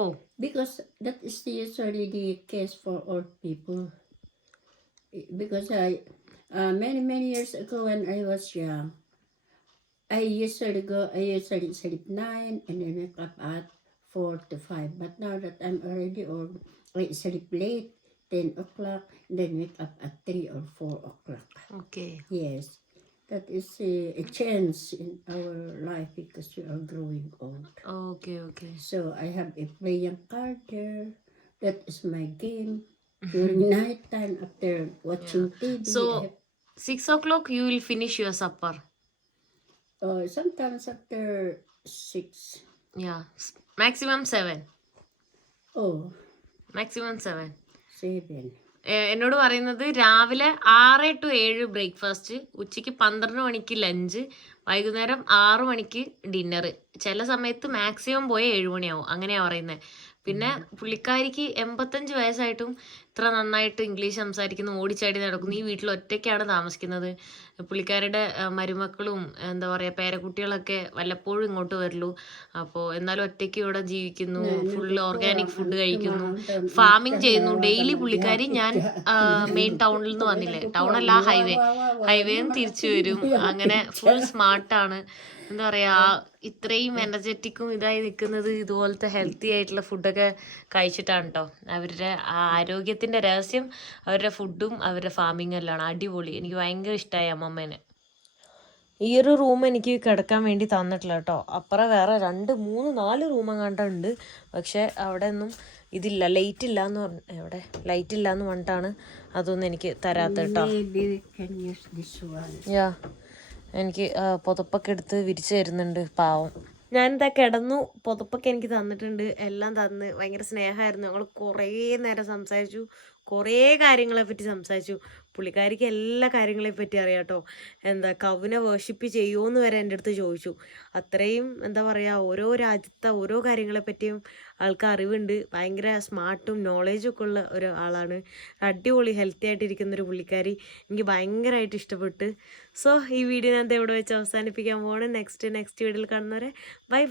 Oh. Because that is usually the case for old people. Because many years ago when I was young, I usually sleep 9 and then wake up at 4 to 5. But now that I'm already old, I sleep late, 10 o'clock, and then wake up at 3 or 4 o'clock. Okay. Yes, that is a change in our life because we are growing old. Okay. So I have a playing card there. That is my game. During night time after watching TV. So 6 o'clock you will finish your supper. Sometimes after 6. Yeah. Maximum 7. Oh, Maximum 7. 7. എന്നോട് പറയുന്നത് രാവിലെ 6 to 7 breakfast, ഉച്ചയ്ക്ക് 12 മണിക്ക് lunch, വൈകുന്നേരം 6 മണിക്ക് dinner. ചില സമയത്ത് maximum പോയ 7 മണിയാവും. അങ്ങനെയാണ് പറയുന്നത്. പിന്നെ പുള്ളിക്കാരിക്ക് 85 വയസ്സായിട്ടും ഇത്ര നന്നായിട്ട് ഇംഗ്ലീഷ് സംസാരിക്കുന്നു, ഓടിച്ചാടി നടക്കുന്നു. ഈ വീട്ടിൽ ഒറ്റയ്ക്കാണ് താമസിക്കുന്നത്. പുള്ളിക്കാരുടെ മരുമക്കളും എന്താ പറയുക പേരക്കുട്ടികളൊക്കെ വല്ലപ്പോഴും ഇങ്ങോട്ട് വരുള്ളൂ. അപ്പോൾ എന്നാലും ഒറ്റയ്ക്ക് ഇവിടെ ജീവിക്കുന്നു, ഫുള്ള് ഓർഗാനിക് ഫുഡ് കഴിക്കുന്നു, ഫാമിങ് ചെയ്യുന്നു ഡെയിലി പുള്ളിക്കാരി. ഞാൻ മെയിൻ ടൗണിൽ നിന്ന് വന്നില്ലേ, ടൗണല്ല ഹൈവേയും തിരിച്ചു വരും. അങ്ങനെ ഫുൾ സ്മാർട്ടാണ്. എന്താ പറയുക, ഇത്രയും എനർജറ്റിക്കും ഇതായി നിൽക്കുന്നത് ഇതുപോലത്തെ ഹെൽത്തി ആയിട്ടുള്ള ഫുഡൊക്കെ കഴിച്ചിട്ടാണ് കേട്ടോ. അവരുടെ ആരോഗ്യത്തിൻ്റെ രഹസ്യം അവരുടെ ഫുഡും അവരുടെ ഫാമിങ്ങും എല്ലാം അടിപൊളി. എനിക്ക് ഭയങ്കര ഇഷ്ടമായി അമ്മമ്മേനെ. ഈ ഒരു റൂം എനിക്ക് കിടക്കാൻ വേണ്ടി തന്നിട്ടില്ല കേട്ടോ. അപ്പുറം വേറെ 2, 3, 4 റൂം എങ്ങാണ്ടുണ്ട്. പക്ഷെ അവിടെ ഒന്നും ഇതില്ല, ലൈറ്റ് ഇല്ല എന്ന് പറഞ്ഞു. എവിടെ ലൈറ്റ് ഇല്ല എന്ന് പറഞ്ഞിട്ടാണ് അതൊന്നും എനിക്ക് തരാത്ത കേട്ടോ. Maybe we can use this one. യാ, എനിക്ക് പുതപ്പൊക്കെ എടുത്ത് വിരിച്ചു തരുന്നുണ്ട് പാവം. ഞാനിതാ കിടന്നു, പുതപ്പൊക്കെ എനിക്ക് തന്നിട്ടുണ്ട്, എല്ലാം തന്ന് ഭയങ്കര സ്നേഹമായിരുന്നു. ഞങ്ങൾ കുറേ നേരം സംസാരിച്ചു, കുറേ കാര്യങ്ങളെ പറ്റി സംസാരിച്ചു. പുള്ളിക്കാരിക്ക് എല്ലാ കാര്യങ്ങളെ പറ്റി അറിയാം കേട്ടോ. എന്താ കവിനെ വേർഷിപ്പ് ചെയ്യുമോ എന്ന് വരെ എൻ്റെ അടുത്ത് ചോദിച്ചു. അത്രയും എന്താ പറയുക, ഓരോ രാജ്യത്തെ ഓരോ കാര്യങ്ങളെ പറ്റിയും ആൾക്ക് അറിവുണ്ട്. ഭയങ്കര സ്മാർട്ടും നോളേജും ഒക്കെ ഉള്ള ഒരു ആളാണ്. അടിപൊളി ഹെൽത്തി ആയിട്ടിരിക്കുന്നൊരു പുള്ളിക്കാരി. എനിക്ക് ഭയങ്കരമായിട്ട് ഇഷ്ടപ്പെട്ട്. സോ ഈ വീഡിയോ ഞാൻ ഇവിടെ വെച്ച് അവസാനിപ്പിക്കാൻ പോവാണ്. നെക്സ്റ്റ് വീഡിയോയിൽ കാണുന്നവരെ ബൈ.